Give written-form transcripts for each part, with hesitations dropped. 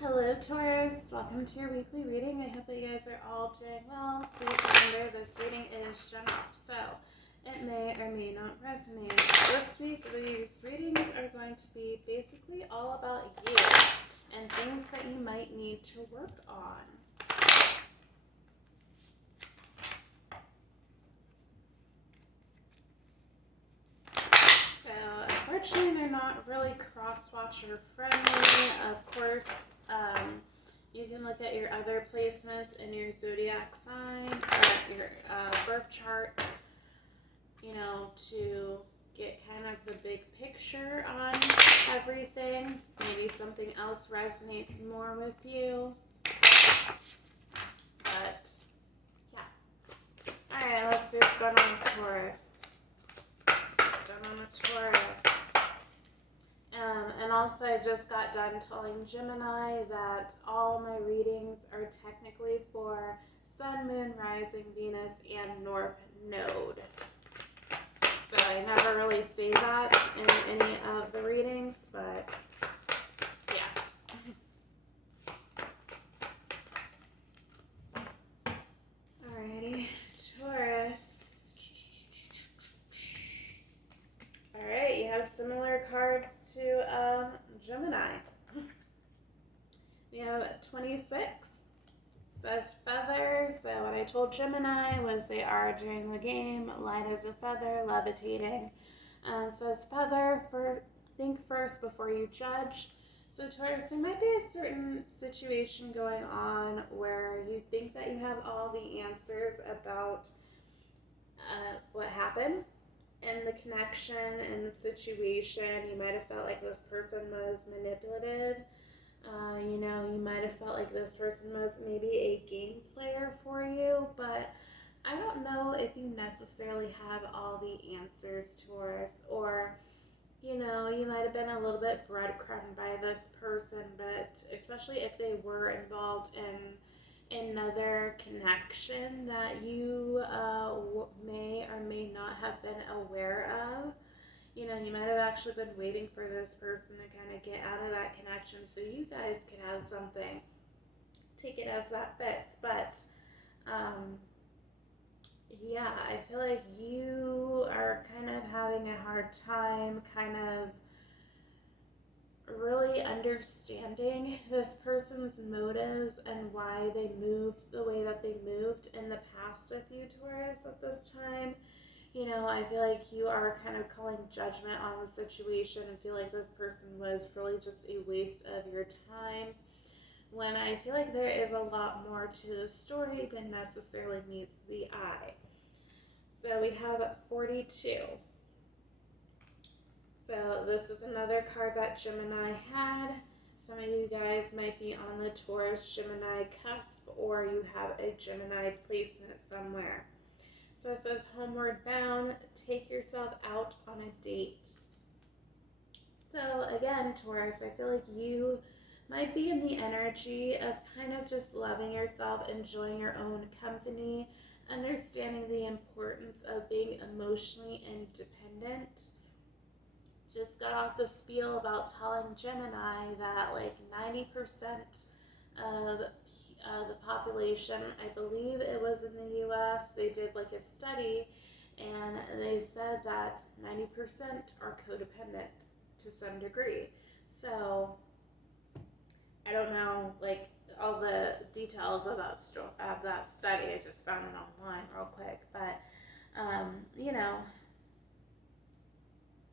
Hello Taurus, welcome to your weekly reading. I hope that you guys are all doing well. Please remember this reading is general, so it may or may not resonate. This week these readings are going to be basically all about you and things that you might need to work on. So unfortunately they're not really cross-watcher friendly. Of course, you can look at your other placements in your zodiac sign or your birth chart, to get kind of the big picture on everything. Maybe something else resonates more with you. But, yeah. Alright, let's see what's going on with Taurus. What's going on with Taurus? And also I just got done telling Gemini that all my readings are technically for Sun, Moon, Rising, Venus, and North Node. So I never really say that in any of the readings, but yeah. Alrighty, Taurus. Alright, you have similar cards to Gemini. We have 26. Says feather. So what I told Gemini was they are during the game, light as a feather, levitating. And says feather, think first before you judge. So Taurus, there might be a certain situation going on where you think that you have all the answers about what happened and the connection and the situation. You might have felt like this person was manipulative. You might have felt like this person was maybe a game player for you, but I don't know if you necessarily have all the answers, Taurus, or, you might have been a little bit breadcrumbed by this person, but especially if they were involved in another connection that you may or may not have been aware of. You might have actually been waiting for this person to kind of get out of that connection so you guys can have something. Take it as that fits. But, yeah, I feel like you are kind of having a hard time kind of really understanding this person's motives and why they moved the way that they moved in the past with you, Taurus, at this time. I feel like you are kind of calling judgment on the situation and feel like this person was really just a waste of your time, when I feel like there is a lot more to the story than necessarily meets the eye. So we have 42. So this is another card that Gemini had. Some of you guys might be on the Taurus Gemini cusp, or you have a Gemini placement somewhere. So it says, homeward bound, take yourself out on a date. So again, Taurus, I feel like you might be in the energy of kind of just loving yourself, enjoying your own company, understanding the importance of being emotionally independent. Just got off the spiel about telling Gemini that like 90% of the population, I believe it was in the US, they did like a study and they said that 90% are codependent to some degree. So I don't know like all the details of that study. I just found it online real quick, but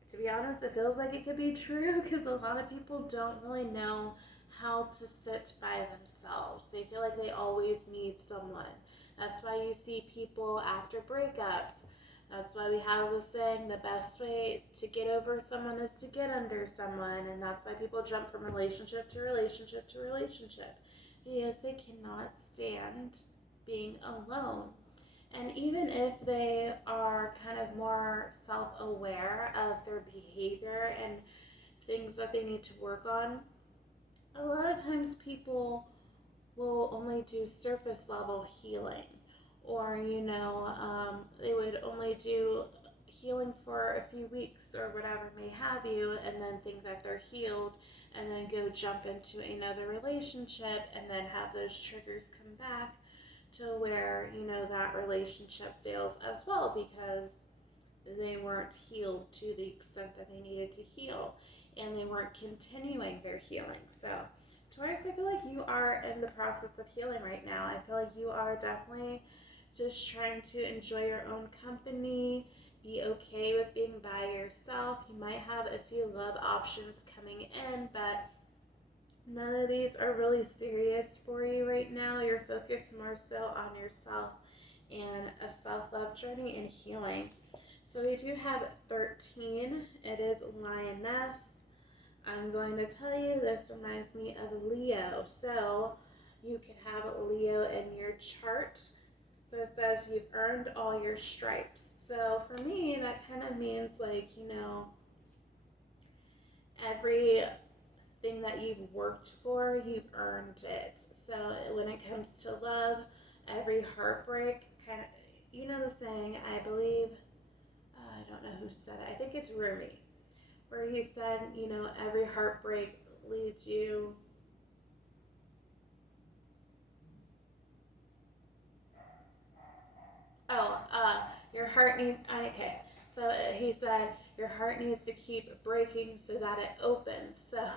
to be honest, it feels like it could be true because a lot of people don't really know how to sit by themselves. They feel like they always need someone. That's why you see people after breakups. That's why we have the saying, the best way to get over someone is to get under someone. And that's why people jump from relationship to relationship to relationship, because they cannot stand being alone. And even if they are kind of more self-aware of their behavior and things that they need to work on, a lot of times people will only do surface level healing, or they would only do healing for a few weeks or whatever may have you, and then think that they're healed and then go jump into another relationship and then have those triggers come back to where, that relationship fails as well because they weren't healed to the extent that they needed to heal and they weren't continuing their healing. So, Taurus, I feel like you are in the process of healing right now. I feel like you are definitely just trying to enjoy your own company, be okay with being by yourself. You might have a few love options coming in, but none of these are really serious for you right now. You're focused more so on yourself and a self-love journey and healing. So we do have 13. It is Lioness. I'm going to tell you this reminds me of Leo. So you could have Leo in your chart. So it says you've earned all your stripes. So for me, that kind of means like, everything that you've worked for, you've earned it. So when it comes to love, every heartbreak, kind of, the saying, I believe, I don't know who said it, I think it's Rumi, where he said, every heartbreak leads you your heart needs, okay. So he said, your heart needs to keep breaking so that it opens. So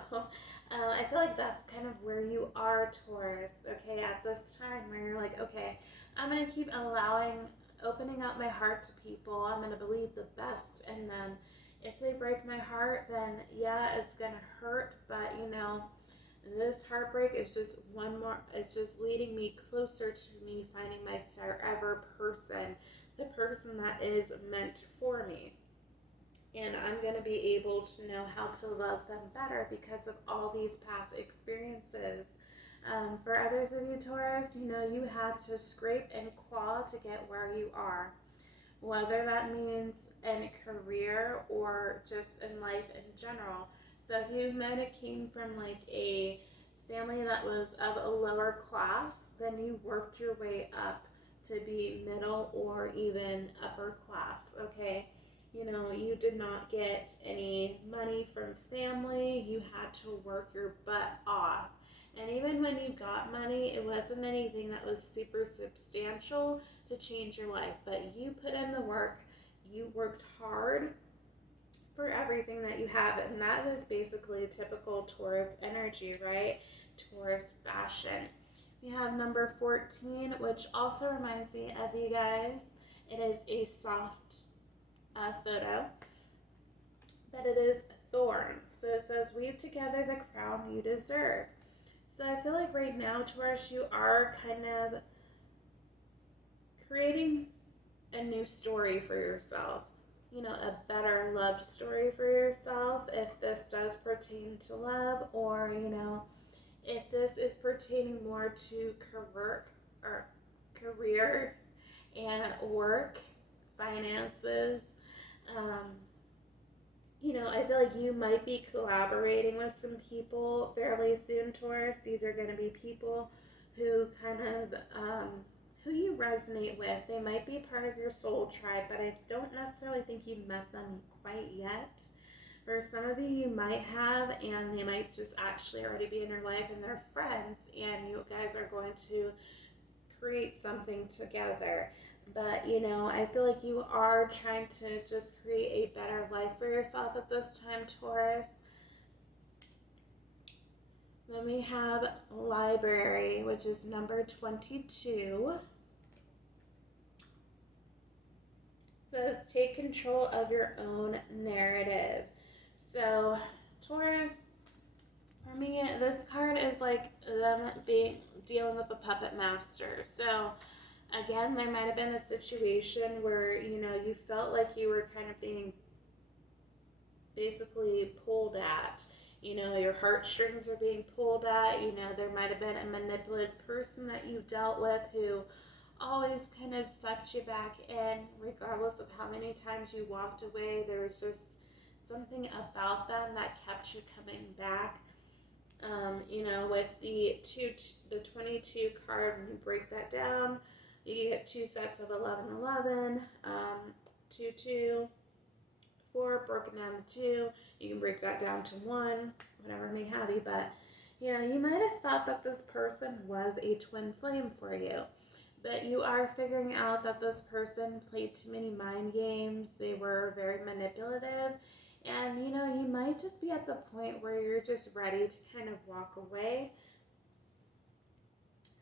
I feel like that's kind of where you are, Taurus, okay, at this time where you're like, okay, I'm going to keep opening up my heart to people. I'm going to believe the best. And then if they break my heart, then yeah, it's going to hurt. But, this heartbreak is just it's just leading me closer to me finding my forever person, the person that is meant for me. And I'm going to be able to know how to love them better because of all these past experiences. For others of you, Taurus, you had to scrape and claw to get where you are. Whether that means in a career or just in life in general. So if you might have came from like a family that was of a lower class, then you worked your way up to be middle or even upper class, okay? You did not get any money from family. You had to work your butt off. And even when you got money, it wasn't anything that was super substantial to change your life. But you put in the work. You worked hard for everything that you have. And that is basically typical Taurus energy, right? Taurus fashion. We have number 14, which also reminds me of you guys. It is a soft photo, but it is thorns. So it says, weave together the crown you deserve. So I feel like right now, Taurus, you are kind of creating a new story for yourself. A better love story for yourself if this does pertain to love, or, if this is pertaining more to career and work, finances. I feel like you might be collaborating with some people fairly soon, Taurus. These are going to be people who kind of, who you resonate with. They might be part of your soul tribe, but I don't necessarily think you've met them quite yet. For some of you, you might have, and they might just actually already be in your life and they're friends, and you guys are going to create something together. But, I feel like you are trying to just create a better life for yourself at this time, Taurus. Then we have library, which is number 22. It says, take control of your own narrative. So, Taurus, for me, this card is like them dealing with a puppet master. So, again, there might have been a situation where, you felt like you were kind of being basically pulled at. Your heartstrings were being pulled at. There might have been a manipulative person that you dealt with who always kind of sucked you back in, regardless of how many times you walked away. There was just something about them that kept you coming back. With the 22 card, when you break that down, you get two sets of 11, 11, 2, 2, 4 broken down to 2. You can break that down to 1, whatever may have you. But, you might have thought that this person was a twin flame for you. But you are figuring out that this person played too many mind games. They were very manipulative. And, you might just be at the point where you're just ready to kind of walk away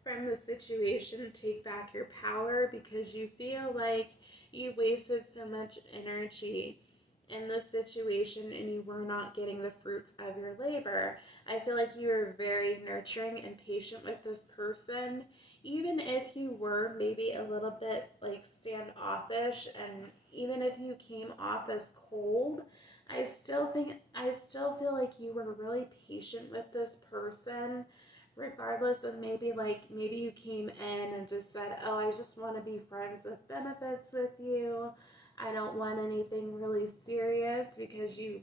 from the situation, take back your power, because you feel like you wasted so much energy in this situation and you were not getting the fruits of your labor. I feel like you were very nurturing and patient with this person, even if you were maybe a little bit like standoffish, and even if you came off as cold. I still feel like you were really patient with this person, regardless of maybe you came in and just said, oh, I just want to be friends with benefits with you. I don't want anything really serious, because you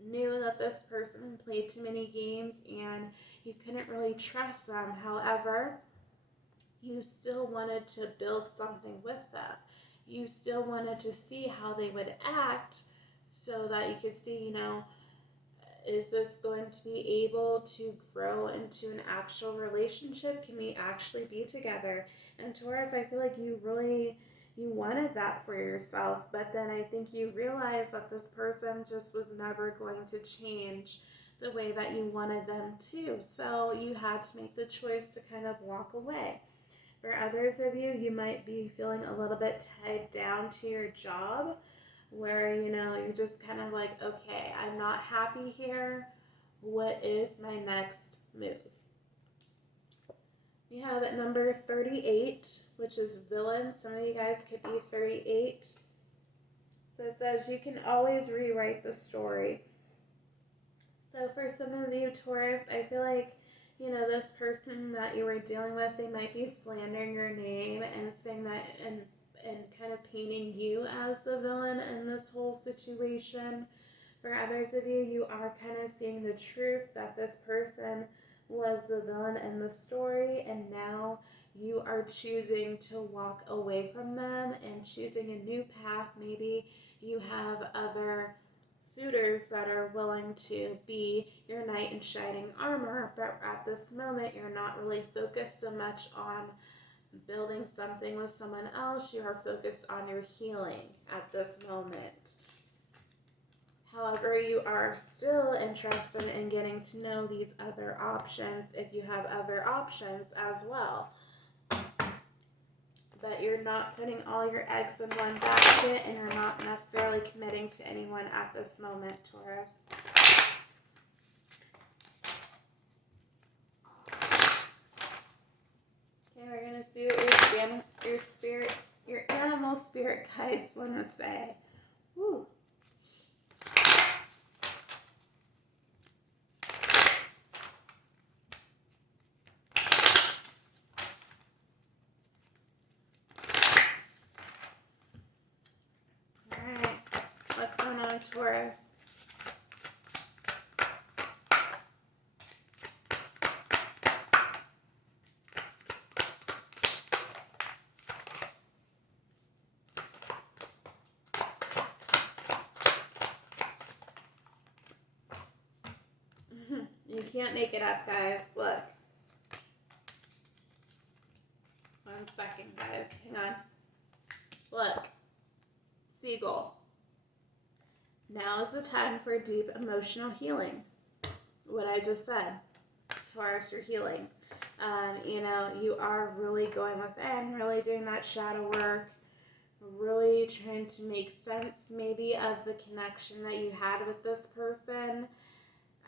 knew that this person played too many games and you couldn't really trust them. However, you still wanted to build something with them. You still wanted to see how they would act so that you could see, is this going to be able to grow into an actual relationship? Can we actually be together? And Taurus, I feel like you wanted that for yourself, but then I think you realized that this person just was never going to change the way that you wanted them to. So you had to make the choice to kind of walk away. For others of you, you might be feeling a little bit tied down to your job, where, you're just kind of like, okay, I'm not happy here. What is my next move? We have at number 38, which is villain. Some of you guys could be 38. So it says you can always rewrite the story. So for some of you, Taurus, I feel like, this person that you were dealing with, they might be slandering your name and saying that and kind of painting you as the villain in this whole situation. For others of you, you are kind of seeing the truth that this person was the villain in the story, and now you are choosing to walk away from them and choosing a new path. Maybe you have other suitors that are willing to be your knight in shining armor, but at this moment you're not really focused so much on building something with someone else. You are focused on your healing at this moment. However, you are still interested in getting to know these other options if you have other options as well. But you're not putting all your eggs in one basket, and you're not necessarily committing to anyone at this moment, Taurus. Okay, we're going to see what your animal spirit guides want to say. Woo. What's going on, Taurus? You can't make it up, guys. Look. 1 second, guys. Hang on. Look. Seagull. Now is the time for deep emotional healing. What I just said. Taurus, you're healing. You are really going within, really doing that shadow work, really trying to make sense maybe of the connection that you had with this person.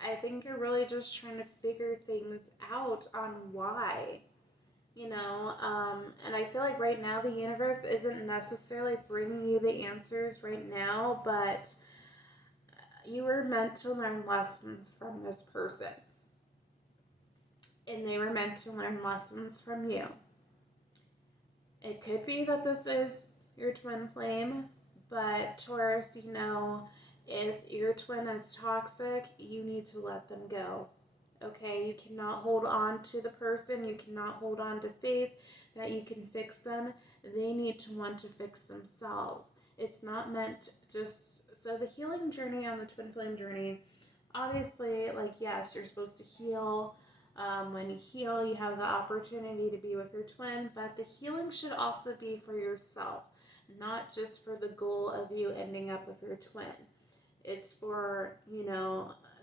I think you're really just trying to figure things out on why. And I feel like right now the universe isn't necessarily bringing you the answers right now, but you were meant to learn lessons from this person. And they were meant to learn lessons from you. It could be that this is your twin flame, but Taurus, if your twin is toxic, you need to let them go. Okay, you cannot hold on to the person. You cannot hold on to faith that you can fix them. They need to want to fix themselves. It's not meant just, so the healing journey on the twin flame journey, obviously, like, yes, you're supposed to heal. When you heal, you have the opportunity to be with your twin, but the healing should also be for yourself, not just for the goal of you ending up with your twin. It's for,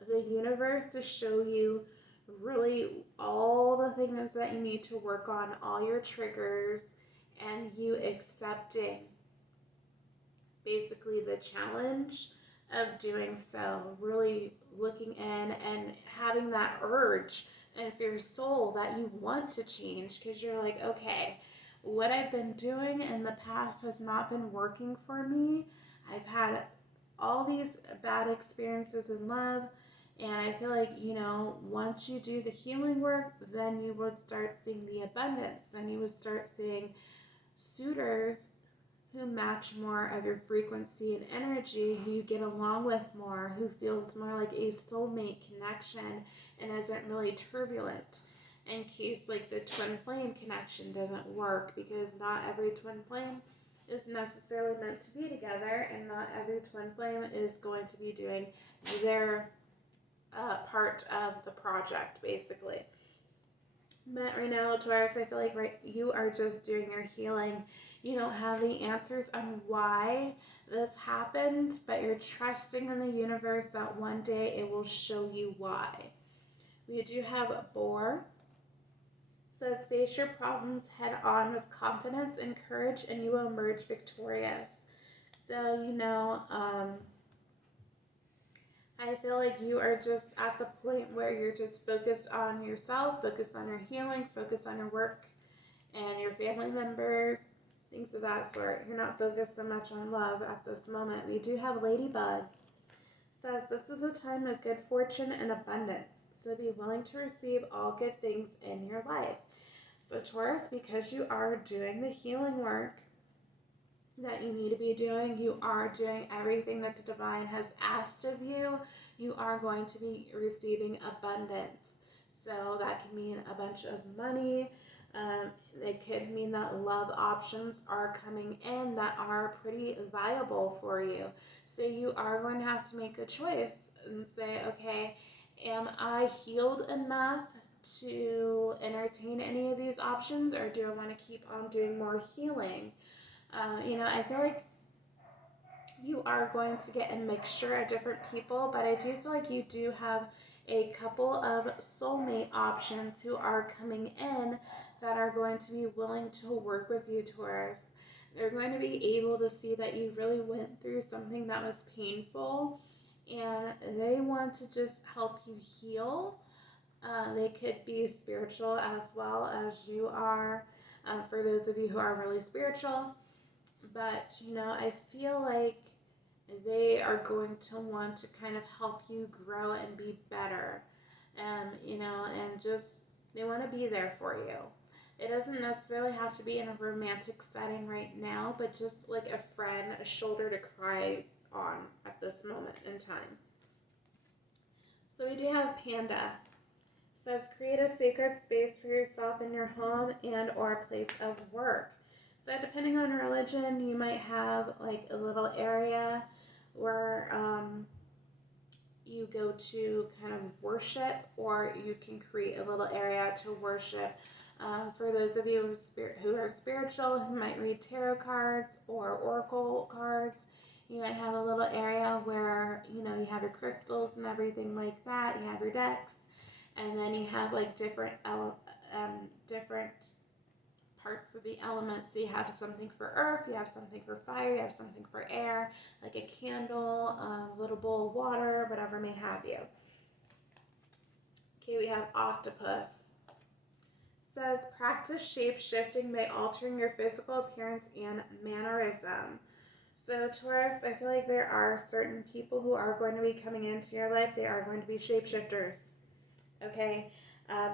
the universe to show you really all the things that you need to work on, all your triggers, and you accepting basically the challenge of doing so, really looking in and having that urge and for your soul that you want to change, because you're like, okay, what I've been doing in the past has not been working for me. I've had all these bad experiences in love, and I feel like, once you do the healing work, then you would start seeing the abundance, and you would start seeing suitors who match more of your frequency and energy, who you get along with more, who feels more like a soulmate connection and isn't really turbulent, in case like the twin flame connection doesn't work, because not every twin flame is necessarily meant to be together, and not every twin flame is going to be doing their part of the project, basically. But right now, Taurus, I feel like you are just doing your healing. You don't have the answers on why this happened, but you're trusting in the universe that one day it will show you why. We do have a boar. Says face your problems head on with confidence and courage, and you will emerge victorious. So, I feel like you are just at the point where you're just focused on yourself, focused on your healing, focused on your work and your family members, things of that sort. You're not focused so much on love at this moment. We do have Ladybug. Says this is a time of good fortune and abundance, so be willing to receive all good things in your life. So Taurus, because you are doing the healing work that you need to be doing, you are doing everything that the divine has asked of you, you are going to be receiving abundance. So that can mean a bunch of money. It could mean that love options are coming in that are pretty viable for you. So you are going to have to make a choice and say, okay, am I healed enough to entertain any of these options, or do I want to keep on doing more healing? I feel like you are going to get a mixture of different people, but I do feel like you do have a couple of soulmate options who are coming in that are going to be willing to work with you, Taurus. They're going to be able to see that you really went through something that was painful, and they want to just help you heal. They could be spiritual as well as you are, for those of you who are really spiritual. But, I feel like they are going to want to kind of help you grow and be better. And just, they want to be there for you. It doesn't necessarily have to be in a romantic setting right now, but just like a friend, a shoulder to cry on at this moment in time. So we do have Panda. It says create a sacred space for yourself in your home and or place of work. So depending on religion, you might have like a little area where you go to kind of worship, or you can create a little area to worship. For those of you who are spiritual, who might read tarot cards or oracle cards, you might have a little area where, you have your crystals and everything like that. You have your decks, and then you have like different parts of the elements. So you have something for earth, you have something for fire, you have something for air, like a candle, a little bowl of water, whatever may have you. Okay, we have Octopus. It says practice shape shifting by altering your physical appearance and mannerism. So Taurus, I feel like there are certain people who are going to be coming into your life. They are going to be shapeshifters. Okay,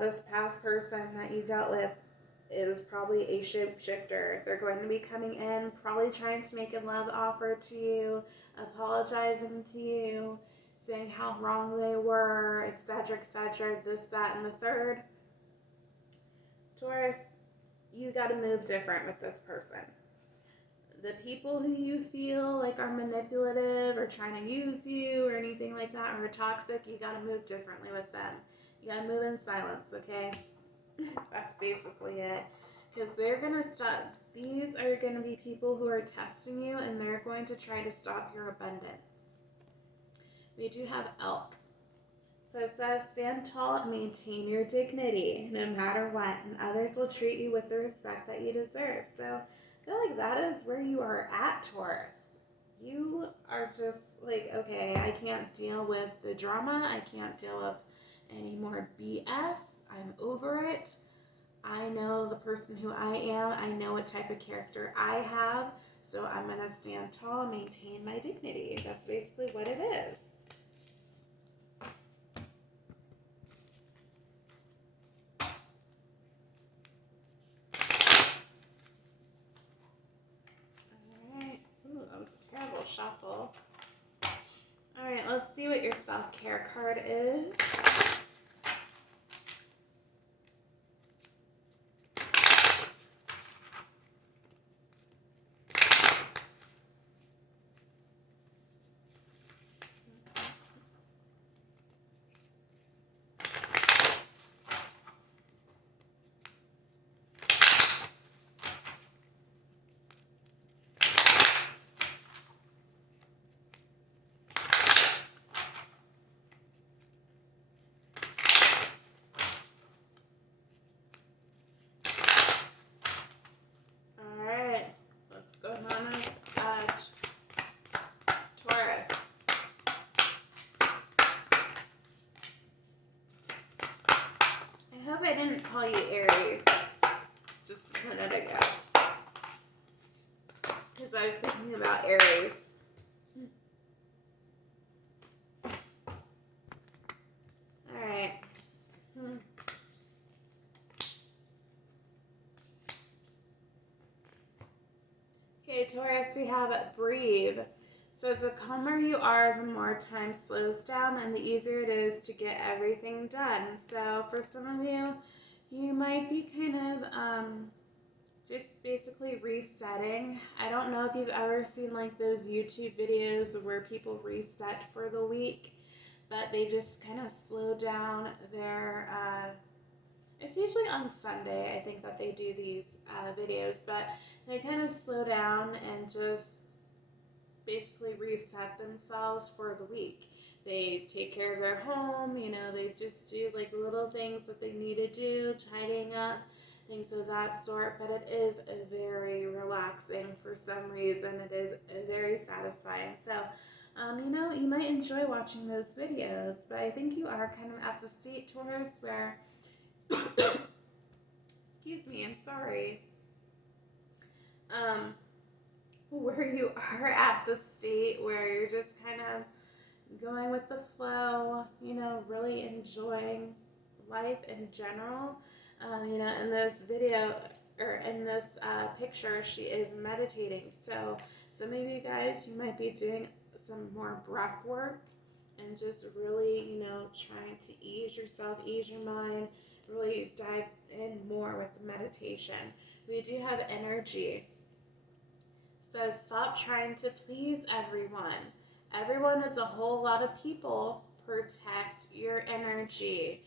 this past person that you dealt with is probably a shapeshifter. They're going to be coming in, probably trying to make a love offer to you, apologizing to you, saying how wrong they were, etc., this, that, and the third. Taurus, you got to move different with this person. the people who you feel like are manipulative or trying to use you or anything like that or are toxic, you got to move differently with them. You got to move in silence, okay? That's basically it. Because they're going to stop. These are going to be people who are testing you, and they're going to try to stop your abundance. We do have elk. So it says, stand tall and maintain your dignity no matter what, and others will treat you with the respect that you deserve. So I feel like that is where you are at, Taurus. You are just like, okay, I can't deal with the drama. I can't deal with any more BS. I'm over it. I know the person who I am. I know what type of character I have. So I'm going to stand tall and maintain my dignity. That's basically what it is. That was a terrible shuffle. All right, let's see what your self-care card is. What's going on with Taurus? I hope I didn't call you Aries just a minute ago. Because I was thinking about Aries. Alright. Okay, Taurus, we have breathe. So as the calmer you are, the more time slows down and the easier it is to get everything done. So for some of you, you might be kind of just basically resetting. I don't know if you've ever seen like those YouTube videos where people reset for the week, but they just kind of slow down their it's usually on Sunday, I think, that they do these videos, but they kind of slow down and just basically reset themselves for the week. They take care of their home, you know, they just do like little things that they need to do, tidying up, things of that sort, but it is very relaxing for some reason. It is very satisfying. So, you know, you might enjoy watching those videos, but I think you are kind of at the state, Taurus, where excuse me, I'm sorry. Where you are at the state where you're just kind of going with the flow, you know, really enjoying life in general. You know, in this video or in this picture, she is meditating. So some of you guys, you might be doing some more breath work and just really, you know, trying to ease yourself, ease your mind, really dive in more with the meditation. We do have energy. So stop trying to please everyone. Everyone is a whole lot of people. Protect your energy.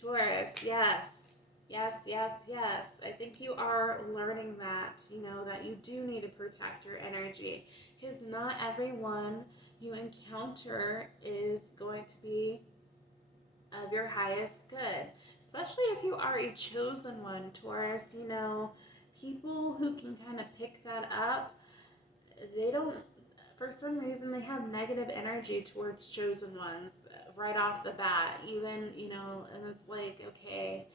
Taurus, yes. Yes, yes, yes. I think you are learning that, you know, that you do need to protect your energy because not everyone you encounter is going to be of your highest good, especially if you are a chosen one, Taurus. You know, people who can kind of pick that up, they don't, for some reason, they have negative energy towards chosen ones right off the bat, even, you know, and it's like, okay,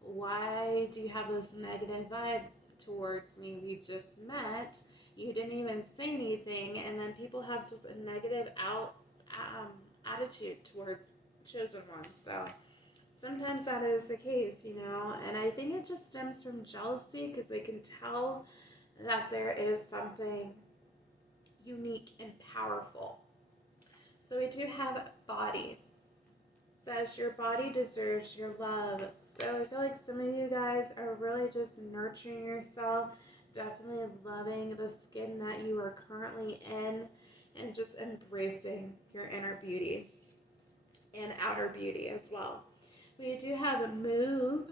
why do you have this negative vibe towards me? We just met, you didn't even say anything, and then people have just a negative attitude towards chosen ones. So sometimes that is the case, you know, and I think it just stems from jealousy because they can tell that there is something unique and powerful. So we do have body. It says your body deserves your love. So I feel like some of you guys are really just nurturing yourself, Definitely loving the skin that you are currently in and just embracing your inner beauty and outer beauty as well. We do have a move.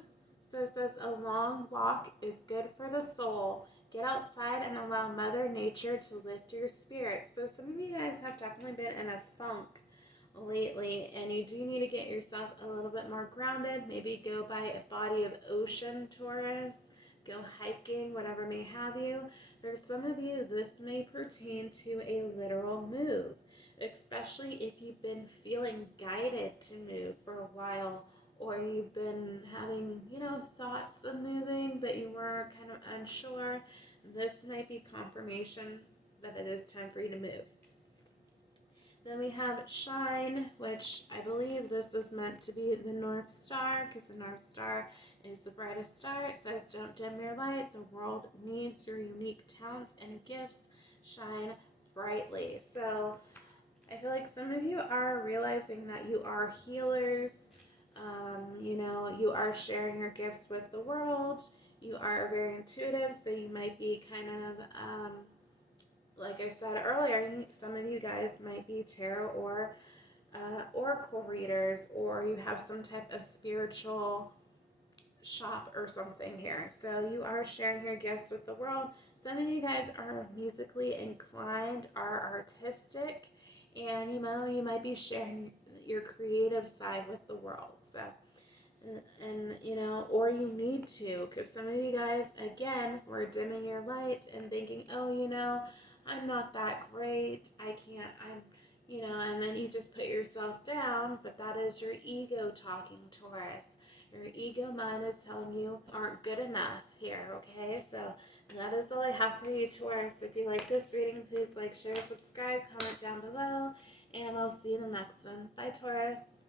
So it says a long walk is good for the soul. Get outside and allow Mother Nature to lift your spirits. So some of you guys have definitely been in a funk lately, and you do need to get yourself a little bit more grounded. Maybe go by a body of ocean, Taurus. Go hiking, whatever may have you. For some of you, this may pertain to a literal move, especially if you've been feeling guided to move for a while, or you've been having, thoughts of moving, but you were kind of unsure. This might be confirmation that it is time for you to move. Then we have shine, which I believe this is meant to be the North Star, because the North Star is the brightest star. It says, don't dim your light. The world needs your unique talents and gifts. Shine brightly. So I feel like some of you are realizing that you are healers. You are sharing your gifts with the world. You are very intuitive, so you might be kind of, like I said earlier, some of you guys might be tarot or oracle readers, or you have some type of spiritual shop or something here. So you are sharing your gifts with the world. Some of you guys are musically inclined, are artistic, and you might be sharing your creative side with the world. So, or you need to, because some of you guys, again, were dimming your light and thinking, oh, I'm not that great. I can't, and then you just put yourself down, but that is your ego talking, Taurus. Your ego mind is telling you aren't good enough here, okay? So that is all I have for you, Taurus. If you like this reading, please like, share, subscribe, comment down below, and I'll see you in the next one. Bye, Taurus.